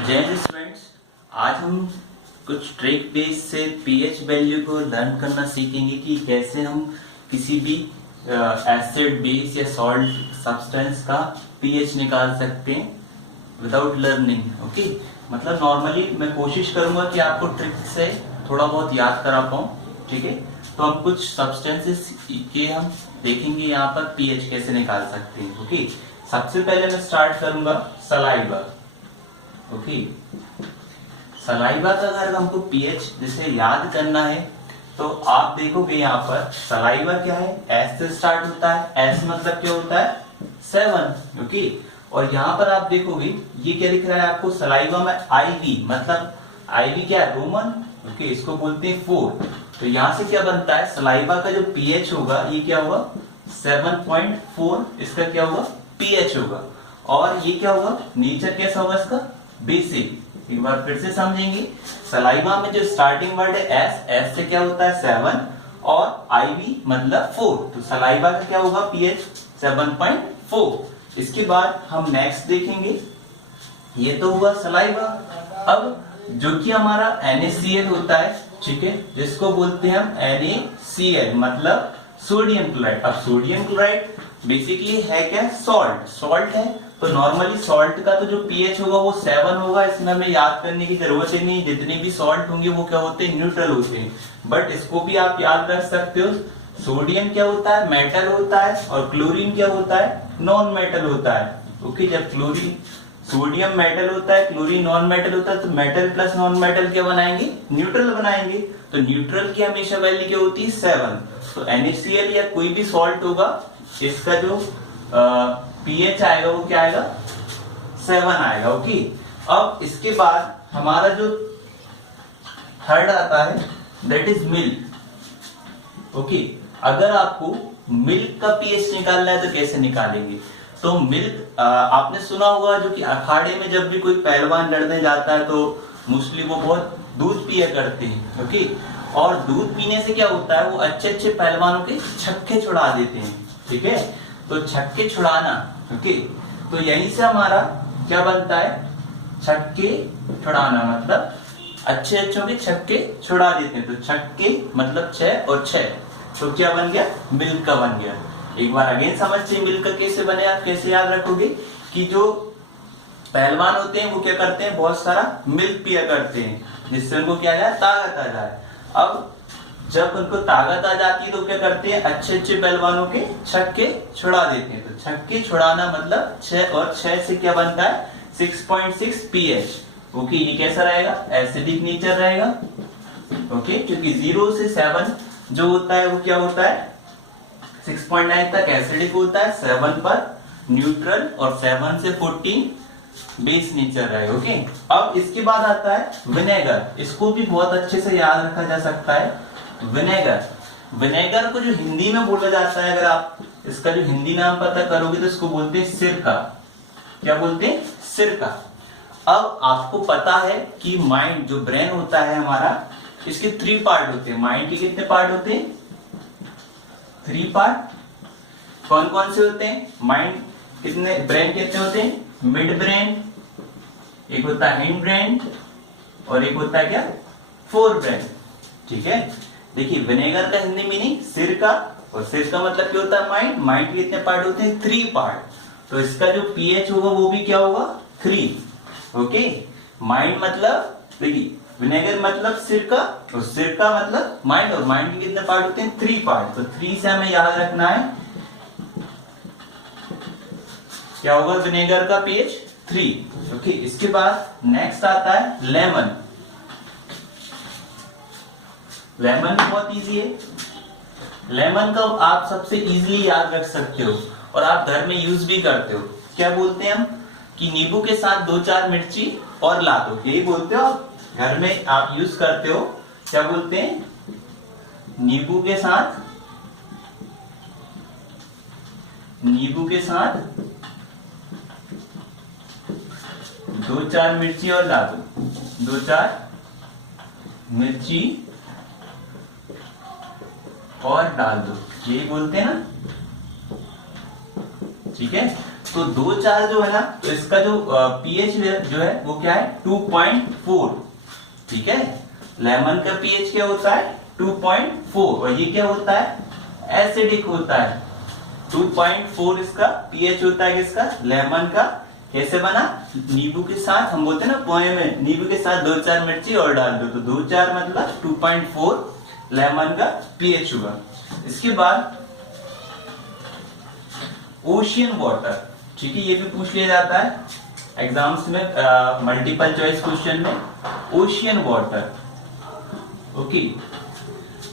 जय हिंद स्टूडेंट्स। आज हम कुछ ट्रिक बेस से पीएच वैल्यू को लर्न करना सीखेंगे कि कैसे हम किसी भी एसिड बेस या सॉल्ट सब्सटेंस का पीएच निकाल सकते हैं विदाउट लर्निंग। ओके, मतलब नॉर्मली मैं कोशिश करूंगा कि आपको ट्रिक से थोड़ा बहुत याद करा पाऊं। ठीक है, तो हम कुछ सब्सटेंसेस के हम देखेंगे यहाँ पर पीएच कैसे निकाल सकते हैं। ओके, सबसे पहले मैं स्टार्ट करूंगा सलाइवा। ओके, सलाइवा का अगर हमको पीएच जैसे याद करना है तो आप देखोगे यहाँ पर सलाइवा क्या है, एस से स्टार्ट होता है। एस मतलब क्या होता है, 7। ओके, और यहाँ पर आप देखोगे ये क्या लिख रहा है आपको, सलाइवा में आईवी, मतलब आईवी क्या है, रोमन। ओके, इसको बोलते हैं 4। तो यहाँ से क्या बनता है, सलाइवा का जो पीएच होगा ये क्या होगा, 7.4 इसका क्या होगा, पीएच होगा। और ये क्या होगा, नेचर कैसा होगा इसका, बेसिक। एक बार फिर से समझेंगे, सलाइवा में जो स्टार्टिंग वर्ड है एस, एस से क्या होता है 7 और आईवी मतलब 4, तो सलाइवा का क्या होगा पीएच 7.4। इसके बाद हम नेक्स्ट देखेंगे, ये तो हुआ सलाइवा। अब जो कि हमारा NaCl होता है, ठीक है, जिसको बोलते हैं हम NaCl मतलब सोडियम क्लोराइड। अब सोडियम क्लोराइड बेसिकली है क्या, सॉल्ट। सॉल्ट है तो नॉर्मली सॉल्ट का तो जो पीएच होगा वो 7 होगा। इसमें हमें याद करने की जरूरत ही नहीं, जितने भी सॉल्ट होंगे वो क्या होते हैं, न्यूट्रल होते हैं। बट इसको भी आप याद रख सकते हो, सोडियम क्या होता है, मेटल होता है, और क्लोरीन क्या होता है, नॉन मेटल होता है। ओके, जब क्लोरीन सोडियम मेटल होता है, क्लोरीन नॉन मेटल होता है, तो मेटल प्लस नॉन मेटल क्या बनाएंगे, न्यूट्रल बनाएंगे। तो न्यूट्रल की हमेशा वैल्यू क्या होती है, 7। तो NaCl या कोई भी सॉल्ट होगा, इसका जो पीएच आएगा वो क्या आएगा, 7 आएगा। ओके, अब इसके बाद हमारा जो थर्ड आता है दैट इज मिल्क। ओके, अगर आपको मिल्क का पीएच निकालना है तो कैसे निकालेंगे, तो मिल्क आपने सुना होगा जो कि अखाड़े में जब भी कोई पहलवान लड़ने जाता है तो मोस्टली वो बहुत दूध पिया करते हैं। ओके, और दूध पीने से क्या होता है, वो अच्छे अच्छे पहलवानों के छक्के छुड़ा देते हैं। ठीक है, तो छक्के छुड़ाना। ओके, तो यहीं से हमारा क्या बनता है, छक्के छुड़ाना मतलब अच्छे अच्छों के छक्के छुड़ा देते हैं। तो छक्के मतलब 6 और 6, तो क्या बन गया, मिल्क का बन गया। एक बार अगेन समझते मिल्क का कैसे बने, आप कैसे याद रखोगे कि जो पहलवान होते हैं वो क्या करते हैं, बहुत सारा मिल्क पिया करते हैं जिससे उनको क्या जाए, ताकत आ जाए। अब जब उनको ताकत आ जाती है तो क्या करते हैं, अच्छे अच्छे पहलवानों के छक्के छुड़ा देते हैं। तो छक्के छुड़ाना मतलब 6 और 6 से क्या बनता है, 6.6 पीएच। ओके, ये कैसा रहेगा, एसिडिक नेचर रहेगा। ओके, क्योंकि 0 से 7 जो होता है वो क्या होता है, 6.9 तक एसिडिक होता है, 7 पर न्यूट्रल, और 7 से 14 बेस नेचर रहेगा। ओके, अब इसके बाद आता है विनेगर। इसको भी बहुत अच्छे से याद रखा जा सकता है। विनेगर, विनेगर को जो हिंदी में बोला जाता है, अगर आप इसका जो हिंदी नाम पता करोगे तो इसको बोलते हैं सिरका। क्या बोलते हैं, सिरका। अब आपको पता है कि माइंड जो ब्रेन होता है हमारा, इसके 3 पार्ट होते हैं। माइंड के कितने पार्ट होते हैं, 3 पार्ट। कौन कौन से होते हैं, माइंड कितने, ब्रेन कितने होते हैं, मिड ब्रेन, एक होता है हिंड ब्रेन, और एक होता है क्या, फोर ब्रेन। ठीक है, देखिए विनेगर का हिंदी मीनिंग सिरका, और सिरका मतलब क्या होता है, माइंड। माइंड के कितने पार्ट होते हैं, 3 पार्ट। तो इसका जो पीएच होगा वो भी क्या होगा, 3। ओके, माइंड मतलब देखिए विनेगर मतलब सिरका, और सिरका मतलब माइंड, और माइंड के कितने पार्ट होते हैं, 3 पार्ट। तो 3 से हमें याद रखना है क्या होगा, विनेगर का पीएच 3। ओके, इसके बाद नेक्स्ट आता है लेमन। लेमन बहुत इजी है। लेमन का आप सबसे इजीली याद रख सकते हो और आप घर में यूज भी करते हो। क्या बोलते हैं हम, कि नींबू के साथ 2-4 मिर्ची और ला दो, यही बोलते हो आप, घर में आप यूज करते हो। क्या बोलते हैं, नींबू के साथ 2-4 मिर्ची और ला दो, 2-4 मिर्ची और डाल दो, यही बोलते हैं ना। ठीक है, तो 2-4 जो है ना, तो इसका जो पीएच जो है वो क्या है 2.4। ठीक है, लेमन का पीएच क्या होता है 2.4 और ये क्या होता है एसिडिक होता है। 2.4 इसका पीएच होता है किसका, लेमन का। कैसे बना, नींबू के साथ, हम बोलते हैं ना पोए में, नींबू के साथ 2-4 मिर्ची और डाल दो, तो 2-4 मतलब 2.4 लेमन का पीएच हुआ। इसके बाद ओशियन वाटर, ठीक है, ये भी पूछ लिया जाता है एग्जाम्स में, मल्टीपल चॉइस क्वेश्चन में। Ocean water, okay.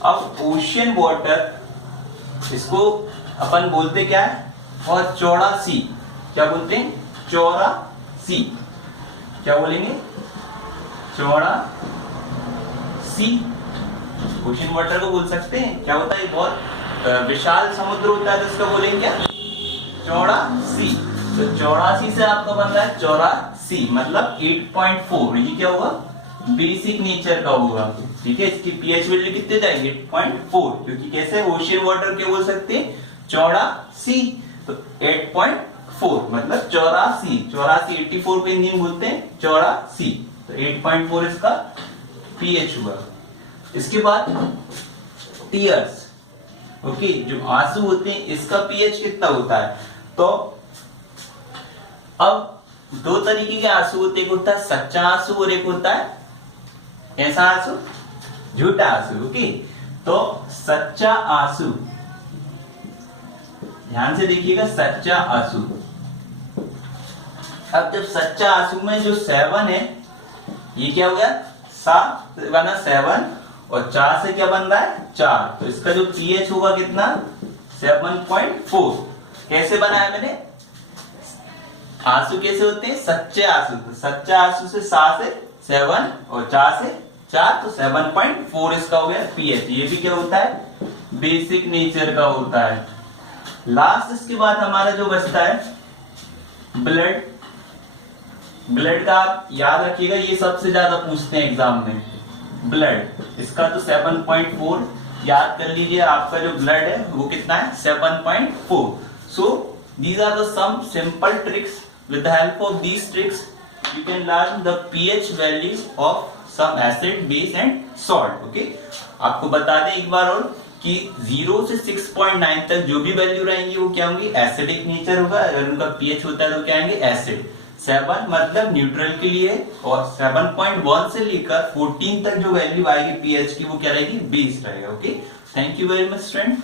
अब ओशियन वाटर इसको अपन बोलते क्या है, और चौड़ा सी, क्या बोलते हैं, चौड़ा सी, क्या बोलेंगे, चौड़ा सी। ओशियन वाटर को बोल सकते हैं, क्या होता है, बहुत विशाल समुद्र होता है, तो इसका बोलेंगे क्या, चौड़ा सी। तो 84 से आपका बन रहा है 84, मतलब 8.4। ये क्या होगा, बेसिक नेचर का होगा। ठीक है, इसकी पीएच वैल्यू कितने जाएंगे 8.4, क्योंकि कैसे ओशियन वाटर क्या बोल सकते हैं, चौड़ा सी। तो 8.4 मतलब 84, 84 84 को हिंदी में बोलते हैं चौड़ा सी। तो 8.4 इसका पीएच हुआ। इसके बाद टीयर्स, ओके, जो आंसू होते हैं इसका पीएच कितना होता है। तो अब दो तरीके के आंसू होते हैं, एक होता है सच्चा आंसू और एक होता है कैसा आंसू, झूठा आंसू। ओके, तो सच्चा आंसू, ध्यान से देखिएगा, सच्चा आंसू। अब जब सच्चा आंसू में जो 7 है, ये क्या हो गया, सा बना 7 और 4 से क्या बन रहा है 4, तो इसका जो पीएच होगा कितना 7.4। कैसे बनाया मैंने, आंसू कैसे होते हैं, सच्चे आंसू। तो सच्चा आंसू से 7 और 4 से 4, तो 7.4 इसका हो गया पीएच। ये भी क्या होता है, बेसिक नेचर का होता है। लास्ट इसके बाद हमारा जो बचता है ब्लड। ब्लड का आप याद रखिएगा, ये सबसे ज्यादा पूछते हैं एग्जाम में, ब्लड। इसका तो 7.4 याद कर लीजिए, आपका जो ब्लड है वो कितना है 7.4। सो these are the some simple tricks. With the help of these tricks you can learn the pH values of some acid, base and salt. Okay, आपको बता दें एक बार और कि 0 से 6.9 तक जो भी वैल्यू रहेंगी वो क्या होंगी, एसिडिक नेचर होगा। अगर उनका पीएच होता है तो क्या आएंगे, एसिड। 7 मतलब न्यूट्रल के लिए, और 7.1 से लेकर 14 तक जो वैल्यू आएगी पीएच की वो क्या रहेगी, बेस रहेगा। Okay, thank you very much friend.